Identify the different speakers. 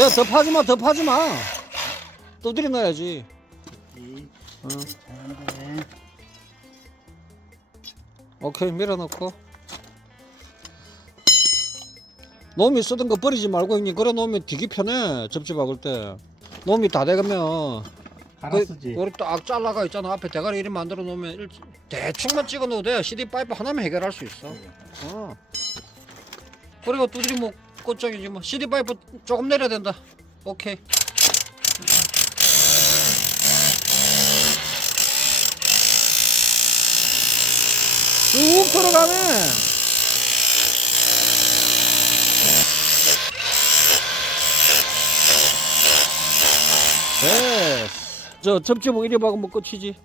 Speaker 1: 야, 더 파지 마, 더 파지 마. 두드려 놔야지. 어. 오케이, 밀어넣고. 놈이 쓰던 거 버리지 말고 형님 그래 놓으면 되게 편해 접지 박을 때 놈이 다 돼가면
Speaker 2: 쓰지.
Speaker 1: 그, 딱 잘라가 있잖아 앞에 대가리 이름 만들어 놓으면 일- 대충만 찍어 넣어도 돼 CD 파이프 하나면 해결할 수 있어 어. 그리고 두드리 뭐 꽃장이지 뭐. CD 파이프 조금 내려야 된다. 오케이. 쭉 들어가네. 됐어 저 접지 뭐 이리 박으면 끝이지